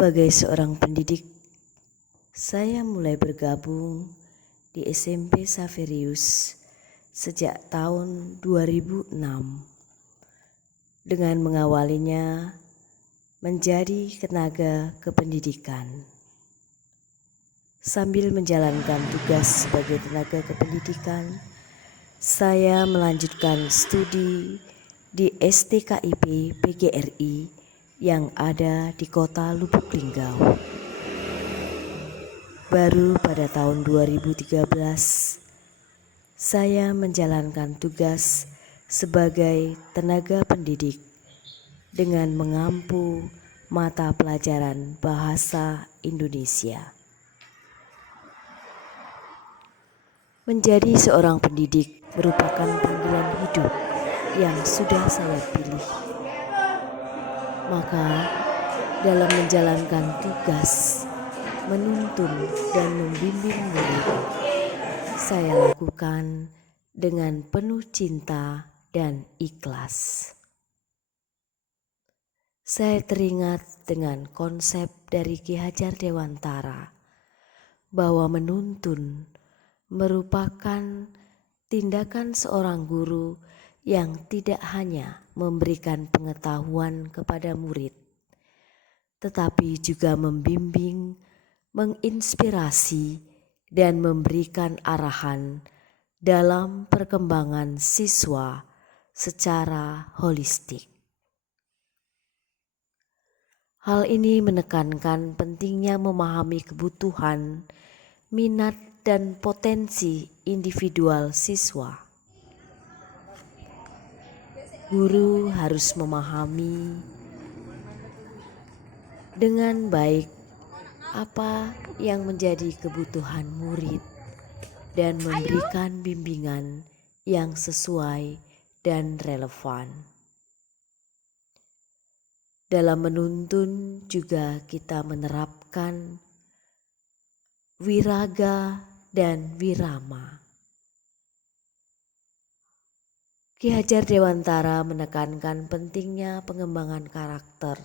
Sebagai seorang pendidik, saya mulai bergabung di SMP Xaverius sejak tahun 2006 dengan mengawalinya menjadi tenaga kependidikan. Sambil menjalankan tugas sebagai tenaga kependidikan, saya melanjutkan studi di STKIP PGRI yang ada di kota Lubuk Linggau. Baru pada tahun 2013, saya menjalankan tugas sebagai tenaga pendidik dengan mengampu mata pelajaran bahasa Indonesia. Menjadi seorang pendidik merupakan panggilan hidup yang sudah saya pilih. Maka dalam menjalankan tugas, menuntun dan membimbing murid, saya lakukan dengan penuh cinta dan ikhlas. Saya teringat dengan konsep dari Ki Hajar Dewantara bahwa menuntun merupakan tindakan seorang guru yang tidak hanya memberikan pengetahuan kepada murid, tetapi juga membimbing, menginspirasi, dan memberikan arahan dalam perkembangan siswa secara holistik. Hal ini menekankan pentingnya memahami kebutuhan, minat, dan potensi individual siswa. Guru harus memahami dengan baik apa yang menjadi kebutuhan murid dan memberikan bimbingan yang sesuai dan relevan. Dalam menuntun juga kita menerapkan wiraga dan wirama. Ki Hajar Dewantara menekankan pentingnya pengembangan karakter,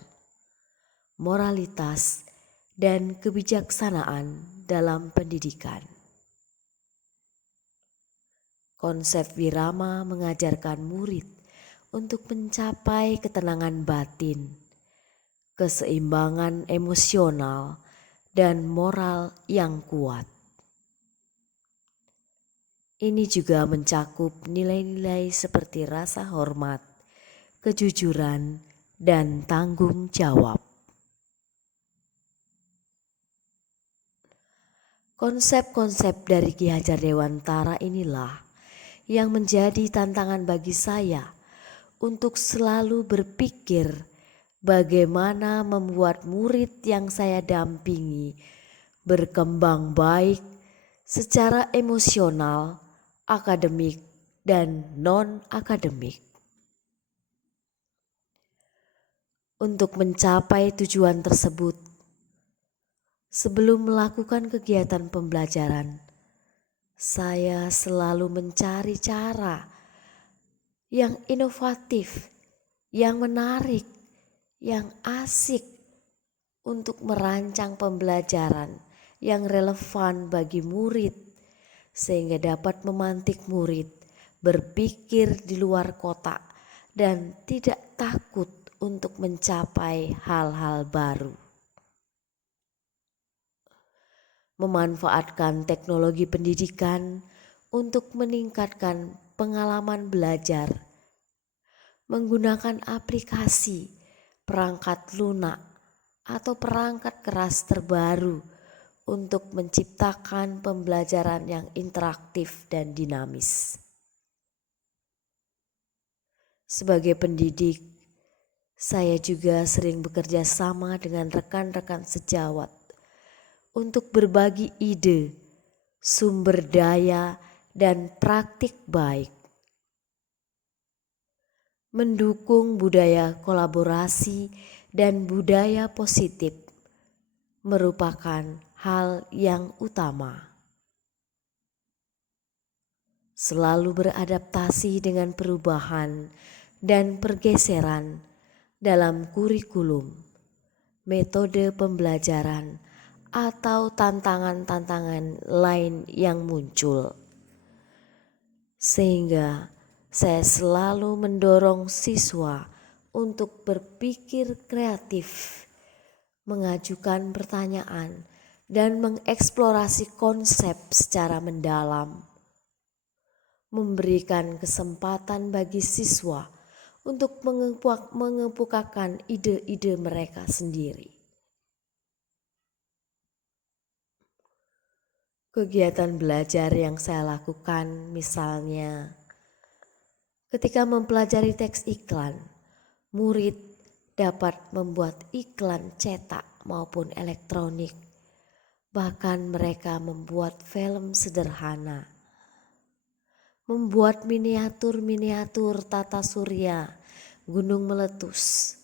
moralitas, dan kebijaksanaan dalam pendidikan. Konsep wirama mengajarkan murid untuk mencapai ketenangan batin, keseimbangan emosional, dan moral yang kuat. Ini juga mencakup nilai-nilai seperti rasa hormat, kejujuran, dan tanggung jawab. Konsep-konsep dari Ki Hajar Dewantara inilah yang menjadi tantangan bagi saya untuk selalu berpikir bagaimana membuat murid yang saya dampingi berkembang baik secara emosional, akademik, dan non-akademik. Untuk mencapai tujuan tersebut, sebelum melakukan kegiatan pembelajaran, saya selalu mencari cara yang inovatif, yang menarik, yang asik untuk merancang pembelajaran yang relevan bagi murid, sehingga dapat memantik murid berpikir di luar kotak dan tidak takut untuk mencapai hal-hal baru. Memanfaatkan teknologi pendidikan untuk meningkatkan pengalaman belajar, menggunakan aplikasi, perangkat lunak, atau perangkat keras terbaru untuk menciptakan pembelajaran yang interaktif dan dinamis. Sebagai pendidik, saya juga sering bekerja sama dengan rekan-rekan sejawat untuk berbagi ide, sumber daya, dan praktik baik. Mendukung budaya kolaborasi dan budaya positif merupakan hal yang utama. Selalu beradaptasi dengan perubahan dan pergeseran dalam kurikulum metode pembelajaran, atau tantangan-tantangan lain yang muncul. Sehingga saya selalu mendorong siswa untuk berpikir kreatif, mengajukan pertanyaan, dan mengeksplorasi konsep secara mendalam. Memberikan kesempatan bagi siswa untuk mengemukakan ide-ide mereka sendiri. Kegiatan belajar yang saya lakukan misalnya ketika mempelajari teks iklan, murid dapat membuat iklan cetak maupun elektronik. Bahkan mereka membuat film sederhana, membuat miniatur-miniatur tata surya, gunung meletus.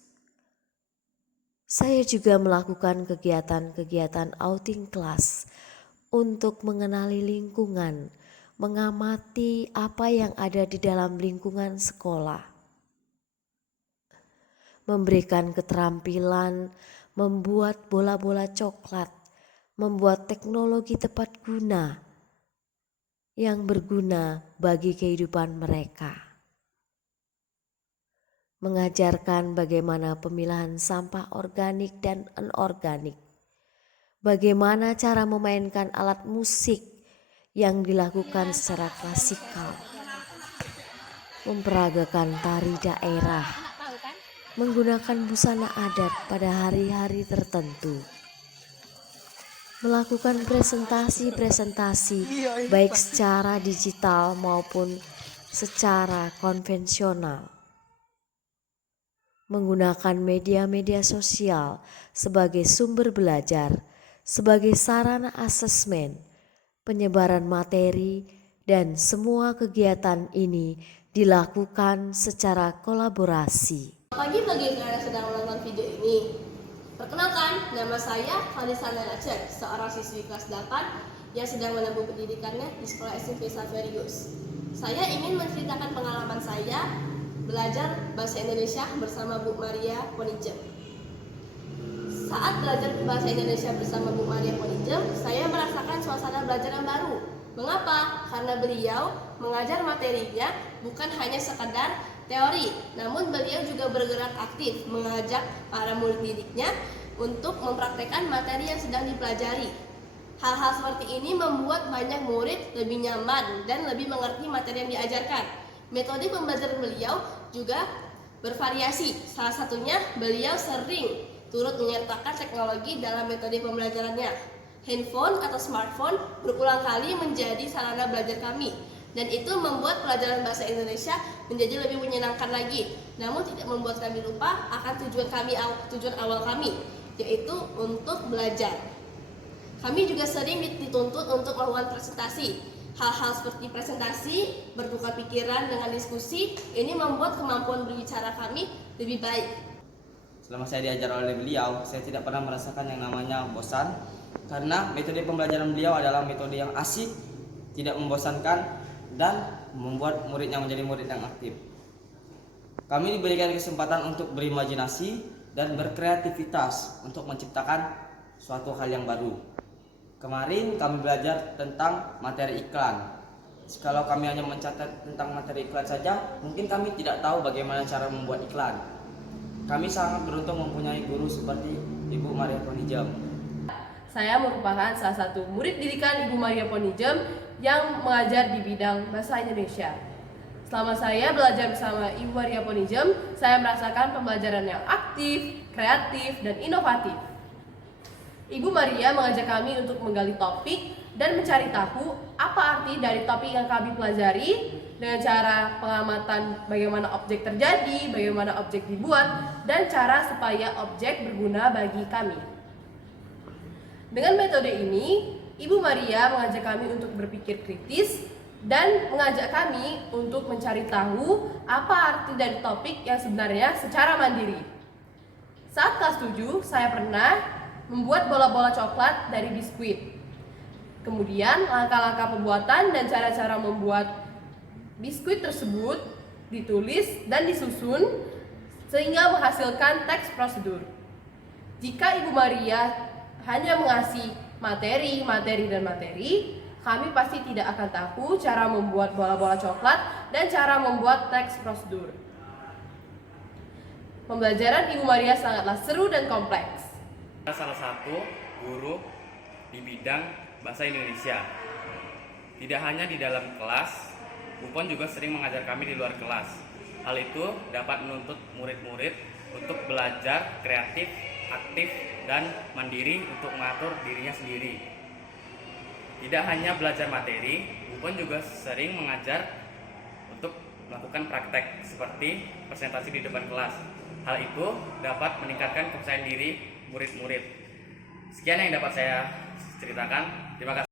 Saya juga melakukan kegiatan-kegiatan outing kelas untuk mengenali lingkungan, mengamati apa yang ada di dalam lingkungan sekolah. Memberikan keterampilan, membuat bola-bola coklat, membuat teknologi tepat guna yang berguna bagi kehidupan mereka. Mengajarkan bagaimana pemilahan sampah organik dan anorganik. Bagaimana cara memainkan alat musik yang dilakukan secara klasikal, memperagakan tari daerah, menggunakan busana adat pada hari-hari tertentu, melakukan presentasi-presentasi baik secara digital maupun secara konvensional, menggunakan media-media sosial sebagai sumber belajar, sebagai sarana asesmen, penyebaran materi, dan semua kegiatan ini dilakukan secara kolaborasi. Pagi bagi kalian yang sedang menonton video ini. Perkenalkan, nama saya Falisana Lacer, seorang siswi kelas 8 yang sedang menempuh pendidikannya di Sekolah SMP Saverius. Saya ingin menceritakan pengalaman saya belajar bahasa Indonesia bersama Bu Maria Ponijem. Saat belajar bahasa Indonesia bersama Bu Maria Ponijem, saya merasakan suasana belajar yang baru. Mengapa? Karena beliau mengajar materinya bukan hanya sekadar teori, namun beliau juga bergerak aktif mengajak para murid didiknya untuk mempraktekkan materi yang sedang dipelajari. Hal-hal seperti ini membuat banyak murid lebih nyaman dan lebih mengerti materi yang diajarkan. Metode pembelajaran beliau juga bervariasi. Salah satunya beliau sering turut menyertakan teknologi dalam metode pembelajarannya. Handphone atau smartphone berulang kali menjadi sarana belajar kami, dan itu membuat pelajaran bahasa Indonesia menjadi lebih menyenangkan lagi. Namun tidak membuat kami lupa akan tujuan awal kami, yaitu untuk belajar. Kami juga sering dituntut untuk melakukan presentasi. Hal-hal seperti presentasi, bertukar pikiran dengan diskusi, ini membuat kemampuan berbicara kami lebih baik. Selama saya diajar oleh beliau, saya tidak pernah merasakan yang namanya bosan, karena metode pembelajaran beliau adalah metode yang asik, tidak membosankan, dan membuat muridnya menjadi murid yang aktif. Kami diberikan kesempatan untuk berimajinasi dan berkreativitas untuk menciptakan suatu hal yang baru. Kemarin kami belajar tentang materi iklan. Kalau kami hanya mencatat tentang materi iklan saja, mungkin kami tidak tahu bagaimana cara membuat iklan. Kami sangat beruntung mempunyai guru seperti Ibu Maria Ponijem. Saya merupakan salah satu murid didikan Ibu Maria Ponijem yang mengajar di bidang bahasa Indonesia. Selama saya belajar bersama Ibu Maria Ponijem, saya merasakan pembelajaran yang aktif, kreatif, dan inovatif. Ibu Maria mengajak kami untuk menggali topik dan mencari tahu apa arti dari topik yang kami pelajari dengan cara pengamatan bagaimana objek terjadi, bagaimana objek dibuat, dan cara supaya objek berguna bagi kami. Dengan metode ini, Ibu Maria mengajak kami untuk berpikir kritis dan mengajak kami untuk mencari tahu apa arti dari topik yang sebenarnya secara mandiri. Saat kelas 7, saya pernah membuat bola-bola coklat dari biskuit. Kemudian langkah-langkah pembuatan dan cara-cara membuat biskuit tersebut ditulis dan disusun sehingga menghasilkan teks prosedur. Jika Ibu Maria hanya mengasih materi, kami pasti tidak akan tahu cara membuat bola-bola coklat dan cara membuat teks prosedur. Pembelajaran Ibu Maria sangatlah seru dan kompleks. Salah satu guru di bidang bahasa Indonesia. Tidak hanya di dalam kelas, Upon juga sering mengajar kami di luar kelas. Hal itu dapat menuntut murid-murid untuk belajar kreatif, aktif, dan mandiri untuk mengatur dirinya sendiri. Tidak hanya belajar materi, Upon juga sering mengajar untuk melakukan praktek seperti presentasi di depan kelas. Hal itu dapat meningkatkan kepercayaan diri murid-murid. Sekian yang dapat saya ceritakan. Terima kasih.